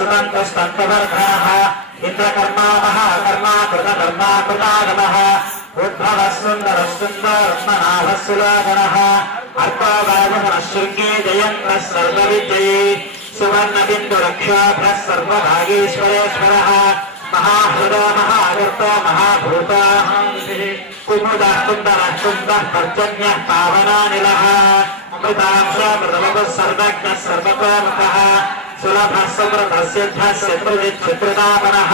सुतन्तस्तन्तवर्धाः इन्द्रकर्मा महाकर्मा कृतकर्मा कृतागमः उद्भवः सुन्दरः सुन्दरत्मनाभः सुलोचनः अर्पवायुमनःशृङ्गे जयन्तः सर्वविद्यये सुवर्णबिन्दुरक्षाभ्यः सर्वभागीश्वरेश्वरः महाहृदो महावीर्तो महाभूतो कुमुदः कुन्दरः कुन्दः पर्जन्यः पावनानिलः अमृतांशमृतवपुः सर्वज्ञः सर्वतोमुखः सुलभः सुमृतः सिद्धः शत्रुजिच्छत्रुतापनः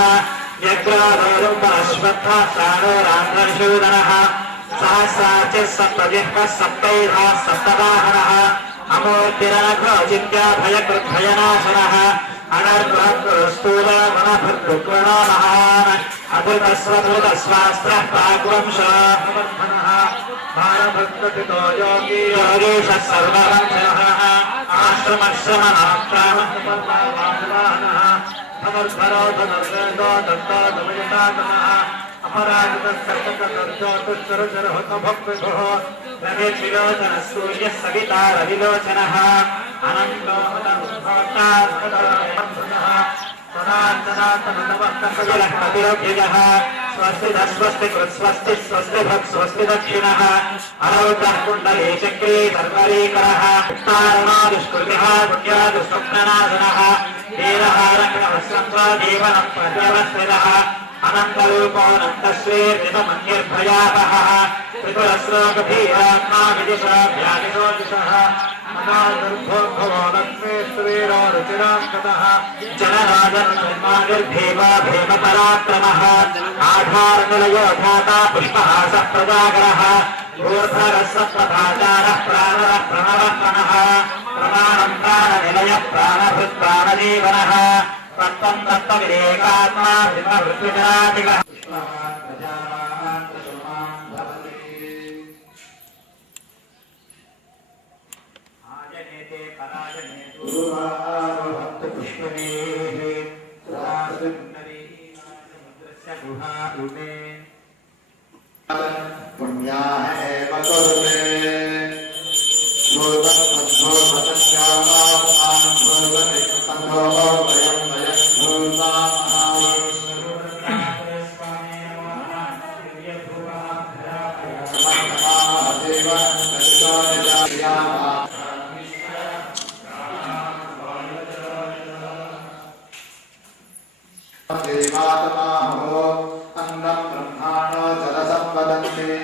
यज्ञादोरुम्बरश्वत्थः प्राणोरान्ध्रशूदनः सहस्राचिः सप्तजिह्वः सप्तैर्भः सप्तवाहनः अमूर्तिरनघोचिन्त्याभयकृद्भयनाशनः अनर्गुणस्तूलमनभृद्गुणो महान् अभृतस्वधृतस्वास्त्रः प्राग्वंशः भारभक्तपितो योगी योगीशः सर्ववंशः आश्रमश्रमणाक्षामः धनुर्धरो धनुर्वेदो दत्तो धनुर्वितातमः अपराजितस्तर्कतर्जोतुश्चरुचरहुतभक्तिभुः रविर्विलोचनः सूर्यः सविता रविलोचनः अनन्तो स्वस्तिधः स्वस्ति कृत्स्वस्ति स्वस्ति भक् स्वस्ति दक्षिणः अरौद्रः कुण्डले चक्रे सर्वरीकरः उत्तारणो दुष्कृतिः पुण्यादुस्वप्ननाशनः वीरहारकवस्त्रं पर्यवस्थितः अनन्तरूपोऽनन्तश्रीर्नितमन्यर्भयापहः त्रिपुरश्लोकधीरात्मा विदिशा व्याधिशोदिशः अनादुर्भोर्भवो लक्ष्मीश्वरीरो रुचिराङ्कतः जनराजन्मन्मानिर्भीमा भीमपराक्रमः आधारनिलयो धाता पुष्पहासः प्रजागरः ऊर्ध्वरः सत्त्वधाचारः प्राणरः प्रणवः प्रमाणं प्राणनिलयः प्राणभृत् प्राणजीवनः तत्त्वं तत्त्वविवेकात्मा ब्रह्मवृत्तिजनाधिकः पुण्याः एव कुरुते देवात्माहो अन्नं ब्रह्माणो जलसम्पदन्ते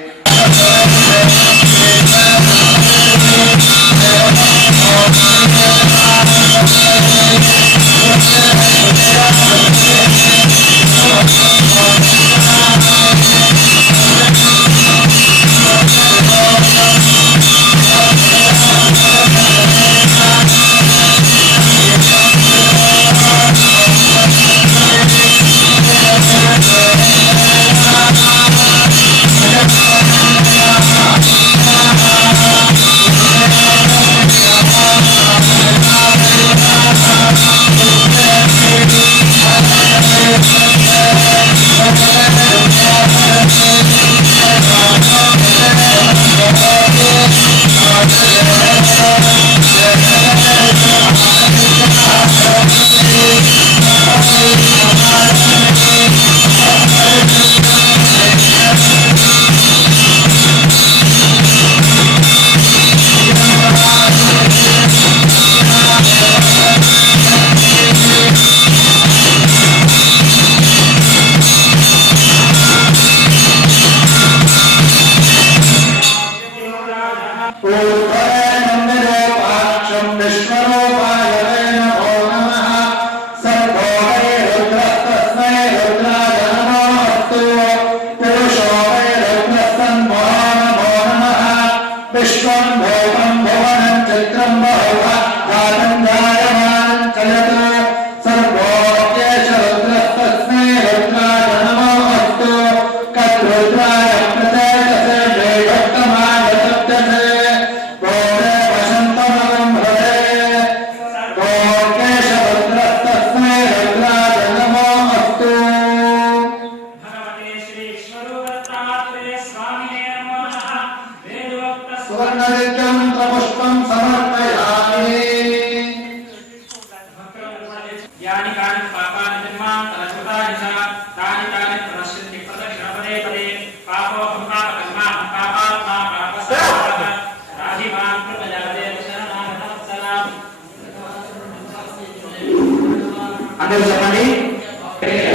చెప్పండి.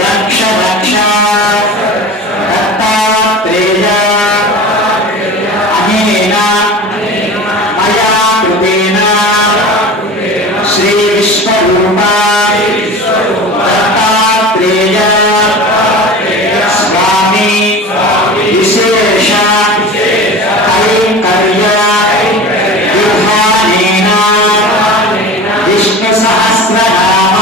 రక్ష రక్ష దత్తాత్రేయ అనేన మయా కృతేన శ్రీ విశ్వరూప దత్తాత్రేయ స్వామి విశేష కైంకర్య విధానేన విష్ణు సహస్రనామ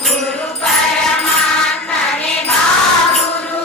ಗುರು ಪರಮಾತ್ಮನೆ ಬಾ ಗುರು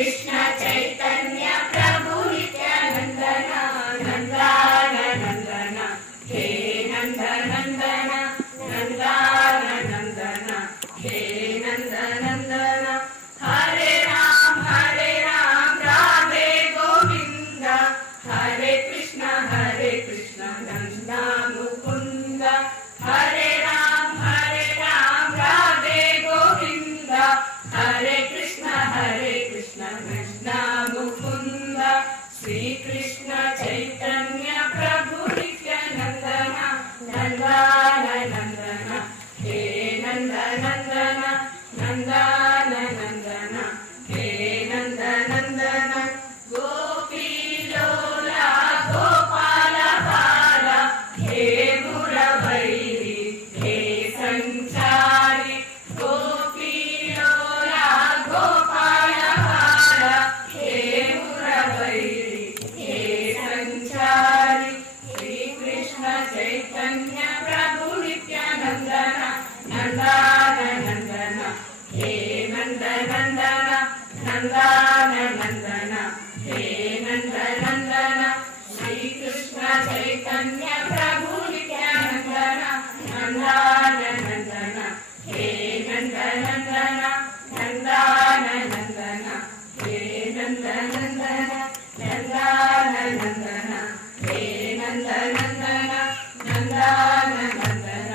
कृष्ण चैतन्य प्रभु नित्यानंदन नंदन नंदन हे नंद नंदन नंदन नंदन हे नंद नंदन हरे राम राधे गोविंद हरे कृष्ण नंद मुकुंद हरे राम राधे गोविंद हरे कृष्ण कृष्ण मुकुंद श्री कृष्ण चैतन्य प्रभु नित्यानंदन नंदन नंदन हे नंद नंदन नंदन नंदन हे नंद नंदन गोपी लोला गोपाल बाला हे मुरवैरी हे संचारी गोपी लोला गोपाल बाला हे मुरवैरी हे संचारी श्री कृष्ण चैतन्य प्रभु नित्यानंदन नंदन नंदन हे नंद नंदन नंदन नंदन हे नंद नंदन श्री कृष्ण चैतन्य प्रभु नित्यानंदन नंदन नंदन हे नंद नंदन नंदन नंदन हे नंद नंदन नंदन नंदन हे नंद नंदन नंदन नंदन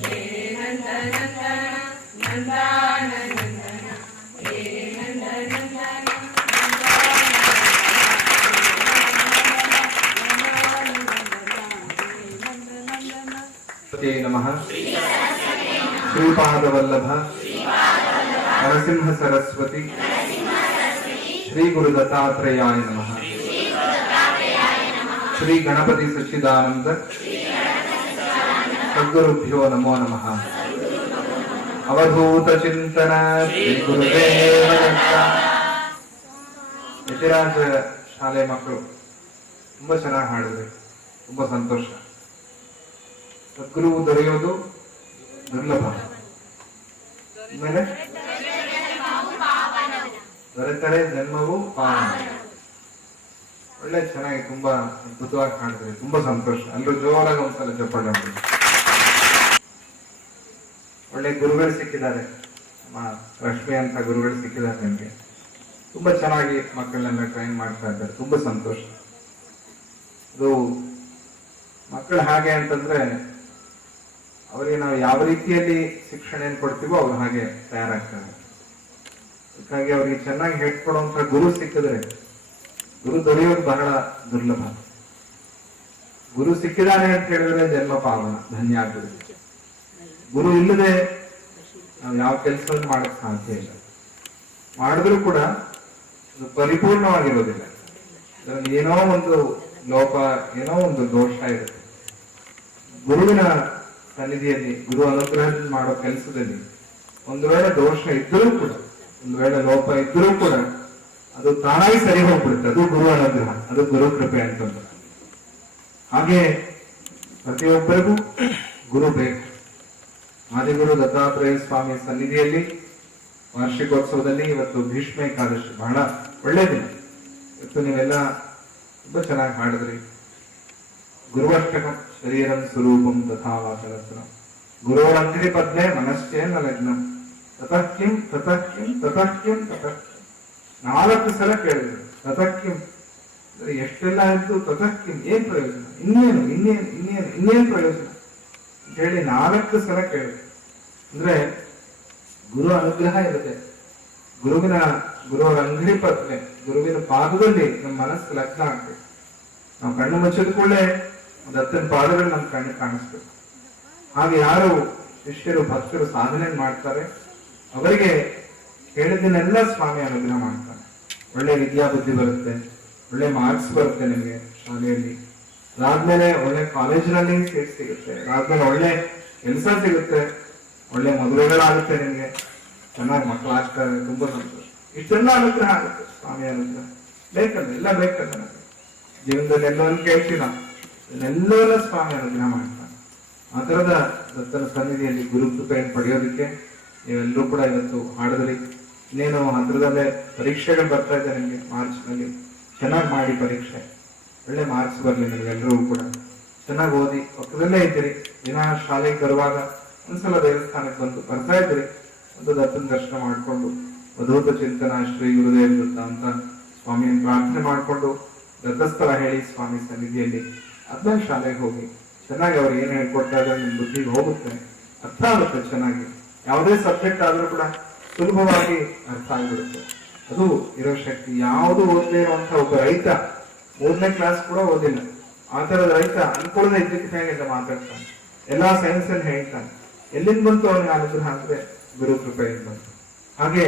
हे नंद नंदन नंदन नंदन हे नंद नंदन नमः श्रीपादवल्लभ नरसिंह सरस्वती श्री गुरु दत्तात्रेयाय नमः श्री गणपति सच्चिदानंद सद्गुरुभ्यो नमो नमः अवधूत चिंतन श्री गुरुदेव दत्त ಯತಿರಾಜ ಶಾಲೆ ಮಕ್ಕಳು ತುಂಬಾ ಚೆನ್ನಾಗಿ ಹಾಡಿದ್ರು, ತುಂಬಾ ಸಂತೋಷ. ಸದ್ಗುರು ದೊರೆಯೋದು ದುರ್ಲಭ, ಆಮೇಲೆ ದೊರೆತರೆ ಜನ್ಮವು ಪಾವನ. ಒಳ್ಳೆ ಚೆನ್ನಾಗಿ ತುಂಬಾ ಅದ್ಭುತವಾಗಿ ಹಾಡಿದ್ರಿ, ತುಂಬಾ ಸಂತೋಷ. ಎಲ್ಲರೂ ಜೋರಾಗಿ ಒಂದ್ಸಲ ಚಪ್ಪಾಳೆ ಮಾಡಿ. ಒಳ್ಳೆ ಗುರುಗಳು ಸಿಕ್ಕಿದ್ದಾರೆ, ನಮ್ಮ ರಶ್ಮಿ ಅಂತ ಗುರುಗಳು ಸಿಕ್ಕಿದ್ದಾರೆ ನಿಮ್ಗೆ. ತುಂಬಾ ಚೆನ್ನಾಗಿ ಮಕ್ಕಳನ್ನೆಲ್ಲ ಟ್ರೈನ್ ಮಾಡ್ತಾ ಇದ್ದಾರೆ, ತುಂಬಾ ಸಂತೋಷ. ಅದು ಮಕ್ಕಳು ಹಾಗೆ ಅಂತಂದ್ರೆ ಅವರಿಗೆ ನಾವು ಯಾವ ರೀತಿಯಲ್ಲಿ ಶಿಕ್ಷಣ ಏನ್ ಕೊಡ್ತೀವೋ ಅವ್ರು ಹಾಗೆ ತಯಾರಾಗ್ತಾರೆ. ಅದಕ್ಕಾಗಿ ಅವ್ರಿಗೆ ಚೆನ್ನಾಗಿ ಹೇಳ್ಕೊಡುವಂತ ಗುರು ಸಿಕ್ಕಿದ್ರೆ, ಗುರು ದೊರೆಯೋದು ಬಹಳ ದುರ್ಲಭ. ಗುರು ಸಿಕ್ಕಿದಾನೆ ಅಂತ ಹೇಳಿದ್ರೆ ಜನ್ಮ ಪಾವನ, ಧನ್ಯ ಆಗ್ತದೆ. ಗುರು ಇಲ್ಲದೆ ನಾವು ಯಾವ ಕೆಲಸವನ್ನು ಮಾಡಕ್ ಸಾಧ್ಯ ಇಲ್ಲ. ಮಾಡಿದ್ರು ಕೂಡ ಅದು ಪರಿಪೂರ್ಣವಾಗಿರೋದಿಲ್ಲ. ಅದರಲ್ಲಿ ಏನೋ ಒಂದು ಲೋಪ, ಏನೋ ಒಂದು ದೋಷ ಇರುತ್ತೆ. ಗುರುವಿನ ಸನ್ನಿಧಿಯಲ್ಲಿ, ಗುರು ಅನುಗ್ರಹ ಮಾಡೋ ಕೆಲಸದಲ್ಲಿ ಒಂದು ವೇಳೆ ದೋಷ ಇದ್ದರೂ ಕೂಡ, ಒಂದು ವೇಳೆ ಲೋಪ ಇದ್ದರೂ ಕೂಡ ಅದು ತಾನಾಗಿ ಸರಿ ಹೋಗ್ಬಿಡುತ್ತೆ. ಅದು ಗುರು ಅನುಗ್ರಹ, ಅದು ಗುರು ಕೃಪೆ ಅಂತಂದ್ರೆ. ಹಾಗೆ ಪ್ರತಿಯೊಬ್ಬರಿಗೂ ಗುರು ಬೇಕು. ಆದಿಗುರು ದತ್ತಾತ್ರೇಯ ಸ್ವಾಮಿ ಸನ್ನಿಧಿಯಲ್ಲಿ ವಾರ್ಷಿಕೋತ್ಸವದಲ್ಲಿ ಇವತ್ತು ಭೀಷ್ಮ ಏಕಾದಶಿ, ಬಹಳ ಒಳ್ಳೆ ದಿನ. ಇವತ್ತು ನೀವೆಲ್ಲ ತುಂಬಾ ಚೆನ್ನಾಗಿ ಹಾಡಿದ್ರಿ. ಗುರುವಷ್ಟಕ ಶರೀರಂ ಸ್ವರೂಪಂ ತಥಾ ವಾಚರತ್ನಂ ಗುರೋರಂಧ್ರಿ ಪದ್ಮೆ ಮನಶ್ಚೇನ ಲಗ್ನಂ ತತಃಕಿಂ ತತಃಕಿಂ ತತಃಕಿಂ ತತಃ 4 ಸಲ ಕೇಳಿದ್ರು. ತತಃಕಿಂ ಎಷ್ಟೆಲ್ಲ ಆಯ್ತು, ತತಃಕಿಂ ಏನ್ ಪ್ರಯೋಜನ, ಇನ್ನೇನು ಪ್ರಯೋಜನ ಅಂತ ಹೇಳಿ 4 ಸಲ ಕೇಳಿದ್ರು. ಅಂದ್ರೆ ಗುರು ಅನುಗ್ರಹ ಇರುತ್ತೆ. ಗುರುವರ ಅಂಗಡಿ ಪತ್ನೆ, ಗುರುವಿನ ಪಾದದಲ್ಲಿ ನಮ್ಮ ಮನಸ್ಸು ಲಗ್ನ ಆಗ್ಬೇಕು. ನಾವು ಕಣ್ಣು ಮುಚ್ಚಿದ ಕೂಡಲೇ ಒಂದು 10 ಪಾದಗಳು ನಮ್ಮ ಕಣ್ಣು ಕಾಣಿಸ್ಬೇಕು. ಹಾಗೆ ಯಾರು ಶಿಷ್ಯರು ಭಕ್ತರು ಸಾಧನೆ ಮಾಡ್ತಾರೆ ಅವರಿಗೆ ಹೇಳಿದ್ದನ್ನೆಲ್ಲ ಸ್ವಾಮಿ ಅನುಗ್ರಹ ಮಾಡ್ತಾರೆ. ಒಳ್ಳೆ ವಿದ್ಯಾ ಬುದ್ಧಿ ಬರುತ್ತೆ, ಒಳ್ಳೆ ಮಾರ್ಕ್ಸ್ ಬರುತ್ತೆ ನಿಮಗೆ ಶಾಲೆಯಲ್ಲಿ. ಅದಾದ್ಮೇಲೆ ಒಳ್ಳೆ ಕಾಲೇಜಿನಲ್ಲಿ ಸೀಟ್ ಸಿಗುತ್ತೆ, ಅದಾದ್ಮೇಲೆ ಒಳ್ಳೆ ಕೆಲಸ ಸಿಗುತ್ತೆ, ಒಳ್ಳೆ ಮದುವೆಗಳಾಗುತ್ತೆ, ನಿಮ್ಗೆ ಚೆನ್ನಾಗಿ ಮಕ್ಕಳಾಗ್ತಾರೆ. ತುಂಬಾ ಸಂತೋಷ. ಇಷ್ಟೆಲ್ಲ ಅನುಗ್ರಹ ಆಗುತ್ತೆ, ಸ್ವಾಮಿ ಅನುಗ್ರಹ ಬೇಕಲ್ಲ, ಎಲ್ಲ ಬೇಕಲ್ಲ. ನನಗೆ ಜೀವನದಲ್ಲಿ ಎಲ್ಲವನ್ನು ಕೇಳ್ತೀವಿ ನಾವು, ಎಲ್ಲವನ್ನ ಸ್ವಾಮಿ ಅನುಗ್ರಹ ಮಾಡ್ತಾನೆ. ಆ ತರದ ದತ್ತನ ಸನ್ನಿಧಿಯಲ್ಲಿ ಗುರು ಕೃಪೆಯನ್ನು ಪಡೆಯೋದಕ್ಕೆ ನೀವೆಲ್ಲರೂ ಕೂಡ ಇವತ್ತು ಹಾಡಿದ್ರಿ. ಇನ್ನೇನು ಹತ್ರದಲ್ಲೇ ಪರೀಕ್ಷೆಗಳು ಬರ್ತಾ ಇದೆ ನಿಮಗೆ ಮಾರ್ಚ್ನಲ್ಲಿ. ಚೆನ್ನಾಗಿ ಮಾಡಿ ಪರೀಕ್ಷೆ, ಒಳ್ಳೆ ಮಾರ್ಕ್ಸ್ ಬರಲಿ ನಿಮಗೆಲ್ಲರಿಗೂ ಕೂಡ. ಚೆನ್ನಾಗಿ ಓದಿ, ಪಕ್ಕದಲ್ಲೇ ಇದ್ದೀರಿ, ದಿನ ಶಾಲೆಗೆ ಬರುವಾಗ ಒಂದ್ಸಲ ದೇವಸ್ಥಾನಕ್ಕೆ ಬಂದು ಬರ್ತಾ ಇದ್ದೀರಿ, ಒಂದು ದತ್ತನ ದರ್ಶನ ಮಾಡಿಕೊಂಡು ಅವಧೂತ ಚಿಂತನ ಶ್ರೀ ಗುರುದೇವ ದತ್ತ ಅಂತ ಸ್ವಾಮಿಯನ್ನು ಪ್ರಾರ್ಥನೆ ಮಾಡಿಕೊಂಡು ದತ್ತಸ್ಥಳ ಹೇಳಿ ಸ್ವಾಮಿ ಸನ್ನಿಧಿಯಲ್ಲಿ ಅದನ್ನ ಶಾಲೆಗೆ ಹೋಗಿ ಚೆನ್ನಾಗಿ ಅವ್ರು ಏನ್ ಹೇಳ್ಕೊಡ್ತಾ ಇದ್ದಾರೆ ನಿಮ್ ಬುದ್ಧಿಗೆ ಹೋಗುತ್ತೆ, ಅರ್ಥ ಆಗುತ್ತೆ ಚೆನ್ನಾಗಿ. ಯಾವುದೇ ಸಬ್ಜೆಕ್ಟ್ ಆದ್ರೂ ಕೂಡ ಸುಲಭವಾಗಿ ಅರ್ಥ ಆಗ್ಬಿಡುತ್ತೆ. ಅದು ಇರೋ ಶಕ್ತಿ. ಯಾವುದು ಓದದೇ ಇರುವಂತ ಒಬ್ಬ ರೈತ 3ನೇ ಕ್ಲಾಸ್ ಕೂಡ ಓದಿಲ್ಲ, ಆ ತರದ ರೈತ ಅನ್ಕೊಳ್ಳದೆ ಇದ್ದಕ್ಕಿದ್ದಂಗೆಲ್ಲ ಮಾತಾಡ್ತಾನೆ, ಎಲ್ಲಾ ಸೈನ್ಸ್ ಅಲ್ಲಿ ಹೇಳ್ತಾನೆ. ಎಲ್ಲಿಂದ ಬಂತು ಅವನಿಗೆ ಅನುಗ್ರಹ ಅಂದ್ರೆ ಗುರು ಕೃಪೆಯಿಂದ ಬಂತು. ಹಾಗೆ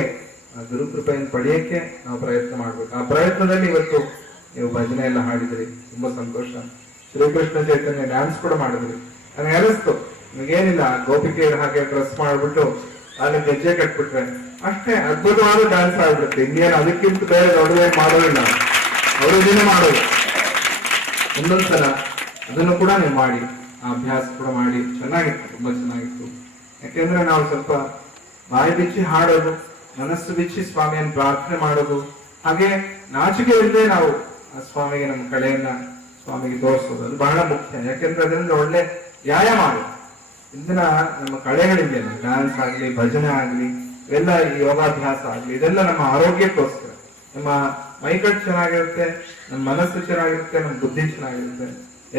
ಗುರು ಕೃಪೆಯನ್ನು ಪಡೆಯಕ್ಕೆ ನಾವು ಪ್ರಯತ್ನ ಮಾಡ್ಬೇಕು. ಆ ಪ್ರಯತ್ನದಲ್ಲಿ ಇವತ್ತು ನೀವು ಭಜನೆ ಎಲ್ಲ ಹಾಡಿದ್ರಿ, ತುಂಬಾ ಸಂತೋಷ. ಶ್ರೀಕೃಷ್ಣ ಚೈತನ್ಯ ಡ್ಯಾನ್ಸ್ ಕೂಡ ಮಾಡಿದ್ರಿ. ನನಗೆ ಅನಿಸ್ತು ನಿಮಗೇನಿಲ್ಲ, ಗೋಪಿಕೆಯರ ಹಾಗೆ ಡ್ರೆಸ್ ಮಾಡ್ಬಿಟ್ಟು ಅಲ್ಲಿ ಗೆಜ್ಜೆ ಕಟ್ಬಿಟ್ರೆ ಅಷ್ಟೇ ಅದ್ಭುತವಾದ ಡ್ಯಾನ್ಸ್ ಆಗ್ಬಿಡುತ್ತೆ. ಇನ್ನೇನು ಅದಕ್ಕಿಂತ ಬೇರೆ ದೊಡ್ಡದೇನು ಮಾಡೋದಿಲ್ಲ, ಅವರು ದಿನ ಮಾಡೋದು. ಒಂದೊಂದ್ಸಲ ಅದನ್ನು ಕೂಡ ನೀವು ಮಾಡಿ, ಆ ಅಭ್ಯಾಸ ಕೂಡ ಮಾಡಿ. ಚೆನ್ನಾಗಿತ್ತು, ತುಂಬಾ ಚೆನ್ನಾಗಿತ್ತು. ಯಾಕೆಂದ್ರೆ ನಾವು ಸ್ವಲ್ಪ ಬಾಯಿ ಬಿಚ್ಚಿ ಹಾಡೋದು, ಮನಸ್ಸು ಬಿಚ್ಚಿ ಸ್ವಾಮಿಯನ್ನು ಪ್ರಾರ್ಥನೆ ಮಾಡೋದು, ಹಾಗೆ ನಾಚಿಕೆ ಇಲ್ಲದೆ ನಾವು ಆ ಸ್ವಾಮಿಗೆ ನಮ್ಮ ಕಳೆಯನ್ನ ಸ್ವಾಮಿಗೆ ತೋರಿಸೋದು, ಅದು ಬಹಳ ಮುಖ್ಯ. ಯಾಕೆಂದ್ರೆ ಅದರಿಂದ ಒಳ್ಳೆ ವ್ಯಾಯಾಮ ಆಗುತ್ತೆ. ಇಂದಿನ ನಮ್ಮ ಕಳೆಗಳಿದೆಯಲ್ಲ, ಡ್ಯಾನ್ಸ್ ಆಗ್ಲಿ, ಭಜನೆ ಆಗ್ಲಿ, ಇವೆಲ್ಲ ಈ ಯೋಗಾಭ್ಯಾಸ ಆಗ್ಲಿ, ಇದೆಲ್ಲ ನಮ್ಮ ಆರೋಗ್ಯಕ್ಕೋಸ್ಕರ. ನಮ್ಮ ಮೈಕಟ್ಟು ಚೆನ್ನಾಗಿರುತ್ತೆ, ನಮ್ಮ ಮನಸ್ಸು ಚೆನ್ನಾಗಿರುತ್ತೆ, ನಮ್ಮ ಬುದ್ಧಿ ಚೆನ್ನಾಗಿರುತ್ತೆ.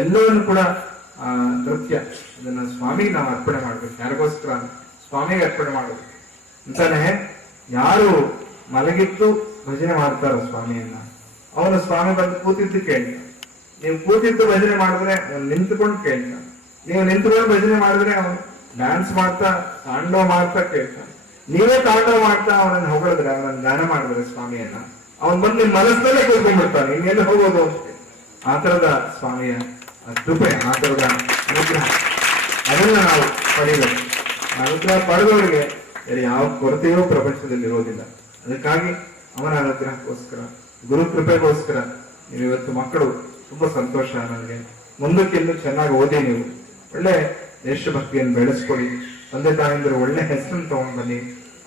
ಎಲ್ಲವನ್ನು ಕೂಡ ನೃತ್ಯ ಅದನ್ನ ಸ್ವಾಮಿಗೆ ನಾವು ಅರ್ಪಣೆ ಮಾಡ್ಬೇಕು. ಯಾರಿಗೋಸ್ಕರ? ಸ್ವಾಮಿಗೆ ಅರ್ಪಣೆ ಮಾಡಬೇಕು ಅಂತಾನೆ. ಯಾರು ಮಲಗಿದ್ದು ಭಜನೆ ಮಾಡ್ತಾರೋ ಸ್ವಾಮಿಯನ್ನ, ಅವನು ಸ್ವಾಮಿ ಬಂದು ಕೂತಿದ್ದು ಕೇಳ್ತಾನೆ. ನೀವು ಕೂತಿದ್ದು ಭಜನೆ ಮಾಡಿದ್ರೆ ಅವನು ನಿಂತುಕೊಂಡು ಕೇಳ್ತಾನೆ. ನೀವು ನಿಂತುಕೊಂಡು ಭಜನೆ ಮಾಡಿದ್ರೆ ಅವನು ಡ್ಯಾನ್ಸ್ ಮಾಡ್ತಾ ತಾಂಡವ ಮಾಡ್ತಾ ಕೇಳ್ತಾನೆ. ನೀವೇ ತಾಂಡವ ಮಾಡ್ತಾ ಅವನನ್ನು ಹೊಗಳಿದ್ರೆ, ಅವನನ್ನು ಗಾನ ಮಾಡಿದ್ರೆ ಸ್ವಾಮಿಯನ್ನ, ಅವನ್ ಬಂದು ನಿಮ್ ಮನಸ್ಸಲ್ಲೇ ಕೂತ್ಕೊಂಡ್ಬಿಡ್ತಾನೆ, ಇನ್ನೆಲ್ಲ ಹೋಗೋದು ಅಂತ. ಆ ತರದ ಸ್ವಾಮಿಯ ಕೃಪೆ, ಆ ತರದ ಅನುಗ್ರಹ, ಅದನ್ನ ನಾವು ಪಡಿಬೇಕು. ಅನುಗ್ರಹ ಪಡೆದವರಿಗೆ ಯಾವ ಕೊರತೆಯೋ ಪ್ರಪಂಚದಲ್ಲಿ ಇರೋದಿಲ್ಲ. ಅದಕ್ಕಾಗಿ ಅವನ ಅನುಗ್ರಹಕ್ಕೋಸ್ಕರ, ಗುರು ಕೃಪೆಗೋಸ್ಕರ ನೀವು ಇವತ್ತು ಮಕ್ಕಳು ತುಂಬಾ ಸಂತೋಷ ನನಗೆ. ಮುಂದಕ್ಕೆ ಇನ್ನೂ ಚೆನ್ನಾಗಿ ಓದಿ, ನೀವು ಒಳ್ಳೆ ದೇಶಭಕ್ತಿಯನ್ನು ಬೆಳೆಸ್ಕೊಳ್ಳಿ. ತಂದೆ ತಾಯಿಂದ್ರೆ ಒಳ್ಳೆ ಹೆಸರನ್ನು ತಗೊಂಡ್ ಬನ್ನಿ.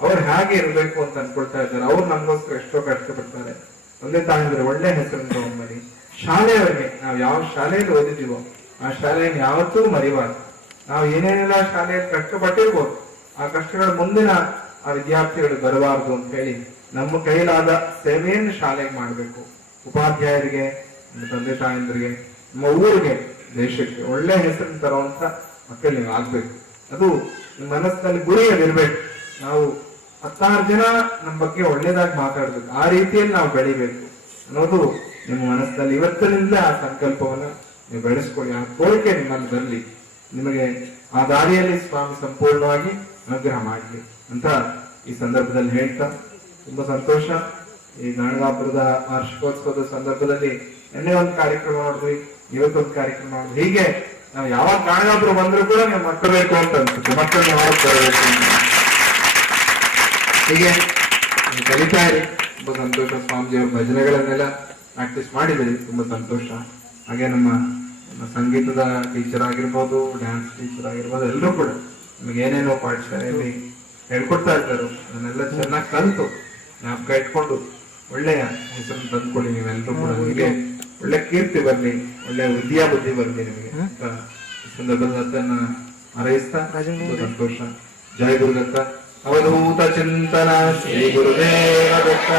ಅವ್ರು ಹೇಗೆ ಇರಬೇಕು ಅಂತ ಅನ್ಕೊಳ್ತಾ ಇದ್ದಾರೆ, ಅವ್ರು ನಮಗೋಸ್ಕರ ಎಷ್ಟೋ ಕಷ್ಟಪಡ್ತಾರೆ. ತಂದೆ ತಾಯಿಂದ್ರೆ ಒಳ್ಳೆ ಹೆಸರನ್ನು ತಗೊಂಡ್ ಬನ್ನಿ. ಶಾಲೆಯವರಿಗೆ ನಾವು ಯಾವ ಶಾಲೆಯಲ್ಲಿ ಓದಿದೀವೋ ಆ ಶಾಲೆಯನ್ನು ಯಾವತ್ತೂ ಮರಿಬಾರ್ದು. ನಾವು ಏನೇನೆಲ್ಲ ಶಾಲೆಯಲ್ಲಿ ಕಷ್ಟಪಟ್ಟಿರ್ಬೋದು, ಆ ಕಷ್ಟಗಳ ಮುಂದಿನ ಆ ವಿದ್ಯಾರ್ಥಿಗಳು ಬರಬಾರದು ಅಂತ ಹೇಳಿ ನಮ್ಮ ಕೈಲಾದ ಸೇವೆಯನ್ನು ಶಾಲೆಗೆ ಮಾಡಬೇಕು. ಉಪಾಧ್ಯಾಯರಿಗೆ, ನಮ್ಮ ತಂದೆ ತಾಯಂದ್ರಿಗೆ, ನಮ್ಮ ಊರಿಗೆ, ದೇಶಕ್ಕೆ ಒಳ್ಳೆ ಹೆಸರನ್ನು ತರುವಂತ ಮಕ್ಕಳು ನೀವು ಆಗ್ಬೇಕು. ಅದು ನಿಮ್ಮ ಮನಸ್ಸಿನಲ್ಲಿ ಗುರಿಯಲ್ಲಿರ್ಬೇಕು. ನಾವು 16 ಜನ ನಮ್ಮ ಬಗ್ಗೆ ಒಳ್ಳೇದಾಗಿ ಮಾತಾಡ್ಬೇಕು, ಆ ರೀತಿಯಲ್ಲಿ ನಾವು ಬೆಳಿಬೇಕು ಅನ್ನೋದು ನಿಮ್ಮ ಮನಸ್ಸಿನಲ್ಲಿ ಇವತ್ತಿನಿಂದ ಆ ಸಂಕಲ್ಪವನ್ನ ನೀವು ಬೆಳೆಸ್ಕೊಳ್ಳಿ. ಆ ಕೋರಿಕೆ ನಿಮ್ಮಲ್ಲಿ ಬರಲಿ. ನಿಮಗೆ ಆ ದಾರಿಯಲ್ಲಿ ಸ್ವಾಮಿ ಸಂಪೂರ್ಣವಾಗಿ ಅನುಗ್ರಹ ಮಾಡಲಿ ಅಂತ ಈ ಸಂದರ್ಭದಲ್ಲಿ ಹೇಳ್ತಾ ತುಂಬಾ ಸಂತೋಷ. ಈ ಗಾಣಗಾಪುರದ ವಾರ್ಷಿಕೋತ್ಸವದ ಸಂದರ್ಭದಲ್ಲಿ ನಿನ್ನೆ ಒಂದು ಕಾರ್ಯಕ್ರಮ ಮಾಡಿದ್ವಿ, ಇವತ್ತೊಂದು ಕಾರ್ಯಕ್ರಮ ಮಾಡಿದ್ವಿ. ಹೀಗೆ ನಾವು ಯಾವಾಗ ಗಾಣಗಾಪುರ ಬಂದ್ರು ಕೂಡ ನೀವು ಮಕ್ಕಳು ಬೇಕು ಅಂತ ಅನ್ಸುತ್ತೆ, ಮಕ್ಕಳನ್ನ ಯಾವಾಗ ಬರಬೇಕು ಅಂತ. ಹೀಗೆ ಕಲಿತಾ ಇರಿ. ತುಂಬಾ ಸಂತೋಷ. ಸ್ವಾಮೀಜಿಯವ್ರ ಭಜನೆಗಳನ್ನೆಲ್ಲ ಪ್ರಾಕ್ಟೀಸ್ ಮಾಡಿದಿರಿ, ತುಂಬಾ ಸಂತೋಷ. ಹಾಗೆ ನಮ್ಮ ಸಂಗೀತದ ಟೀಚರ್ ಆಗಿರ್ಬೋದು, ಡ್ಯಾನ್ಸ್ ಟೀಚರ್ ಆಗಿರ್ಬೋದು, ಎಲ್ಲರೂ ಕೂಡ ನಿಮಗೆ ಏನೇನೋ ಪಾಠಶಾಲೆಯಲ್ಲಿ ಹೇಳ್ಕೊಡ್ತಾ ಇರ್ತಾರೆ, ಅದನ್ನೆಲ್ಲ ಚೆನ್ನಾಗಿ ಕಲಿತು ಜ್ಞಾಪಕ ಇಟ್ಕೊಂಡು ಒಳ್ಳೆಯ ಹೆಸರನ್ನು ತಂದ್ಕೊಳ್ಳಿ. ನೀವೆಲ್ಲರೂ ಕೂಡ ನಿಮಗೆ ಒಳ್ಳೆ ಕೀರ್ತಿ ಬರ್ಲಿ, ಒಳ್ಳೆ ವಿದ್ಯಾ ಬುದ್ಧಿ ಬರ್ಲಿ ನಿಮಗೆ ಅಂತ ಈ ಸಂದರ್ಭದನ್ನ ಹಾರೈಸ್ತಾ ಸಂತೋಷ. ಜಯ ಗುರುದತ್ತ. ಅವಧೂತ ಚಿಂತನ ಶ್ರೀ ಗುರುದೇವ ದತ್ತ.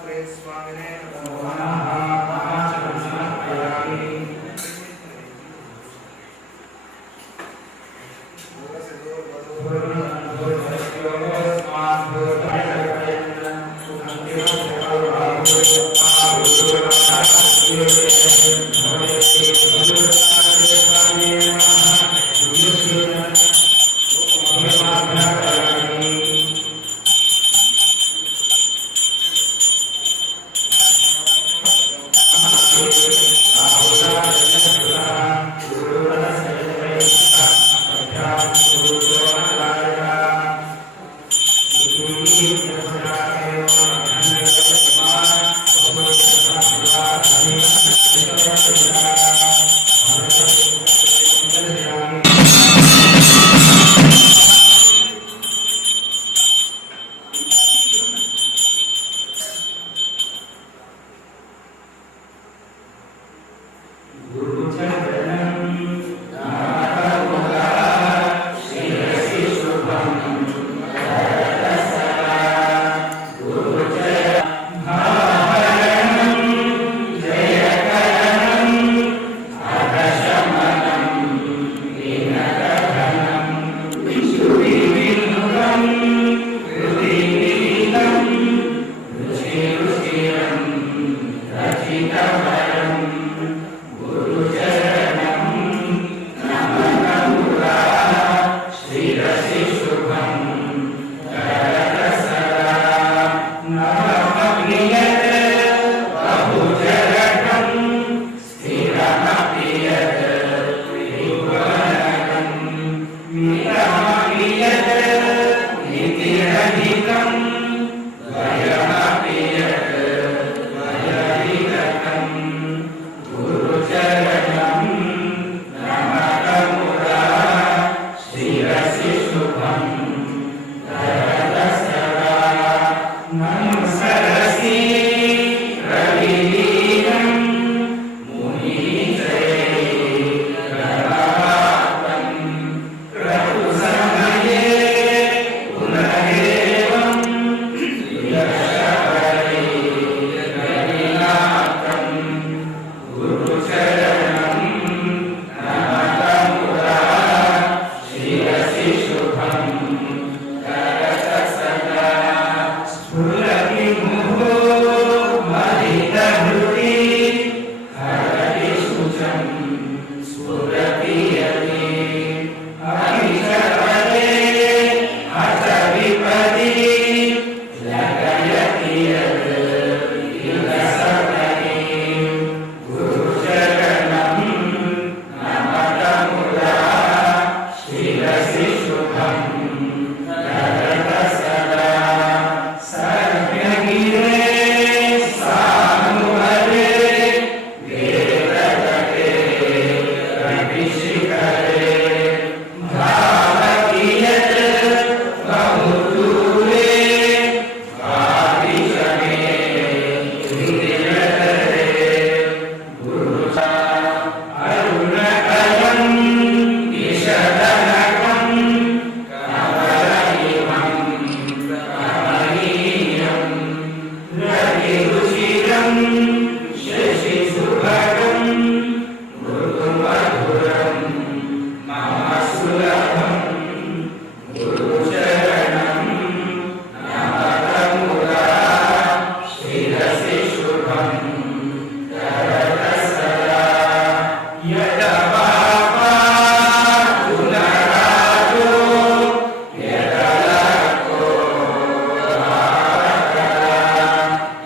प्रेत स्वामिने नमो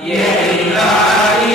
Yeah.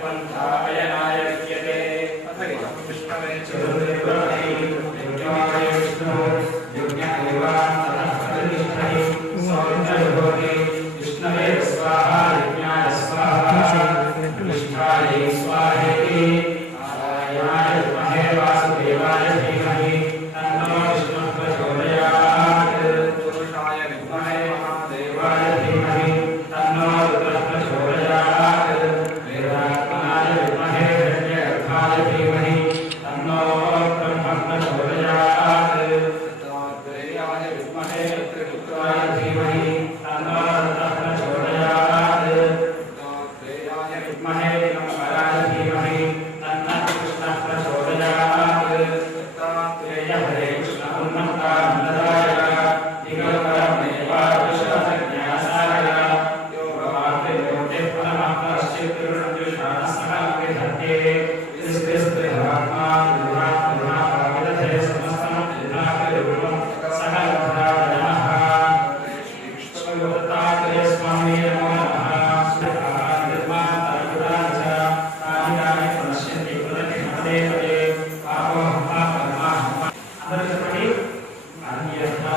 पन्थायनाय विद्यते विष्णवे चतुर्देवाय यज्ञाय विष्णु यज्ञदेवान्तरः सौन्दर्योगे विष्णवे स्वाहा यज्ञाय स्वाहा विष्ठाय स्वाहेति नारायणाय विद्महे वासुदेवाय धीमहि तन्नो विष्णुः प्रचोदयात् पुरुषाय विद्महे महादेवाय धीमहि तन्नो रुद्रः प्रचोदयात् वेदात्मनाय विद्महे हिरण्यगर्भाय धीमहि तन्नो ब्रह्मः प्रचोदयात् दत्तात्रेयाय विद्महे त्रिपुत्राय धीमहि तन्नो रुद्रः प्रचोदयात् दत्तात्रेयाय विद्महे दिगम्बराय धीमहि तन्नः कृष्णः प्रचोदयात् दत्तात्रेय हरे कृष्ण उन्नतानन्ददाय दिगम्बरमेवाविश्वसज्ञासाय यो भवाप्तिर्योगे परमः परश्चित्तिरुषजुषाणसहविधत्ते विस्कृस्पृहात्मा विद्धात्मनाभाविदधे समस्तमविद्धापिरूपं सहलब्धाय श्रीकृष्णदत्तात्रेय स्वामी नमो नमः निर्मातायुतानि च कानि प्रणश्यन्ति प्रदक्षिणपदे पदे पापोऽहं पापकर्माहं అందరూ చెప్పండి అన్యథా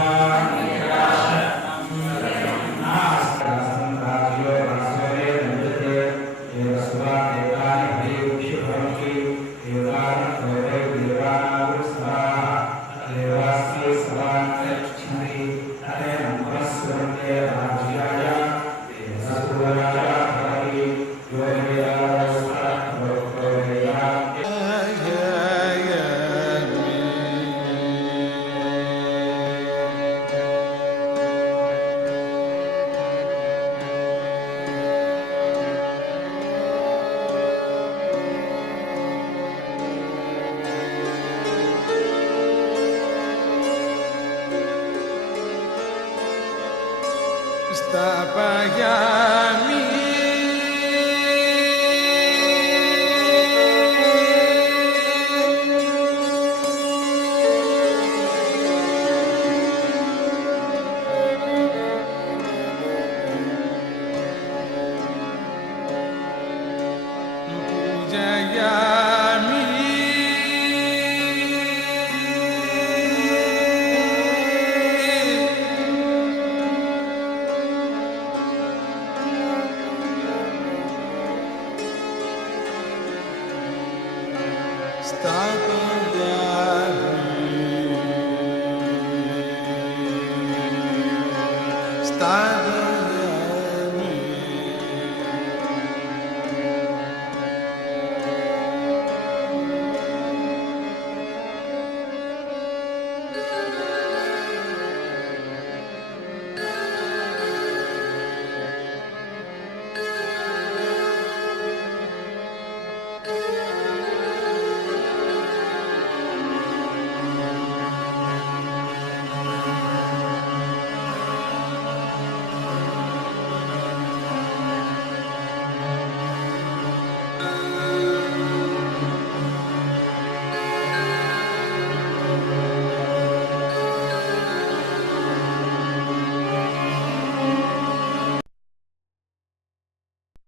स्थापयामि पूजयामि स्थापयामि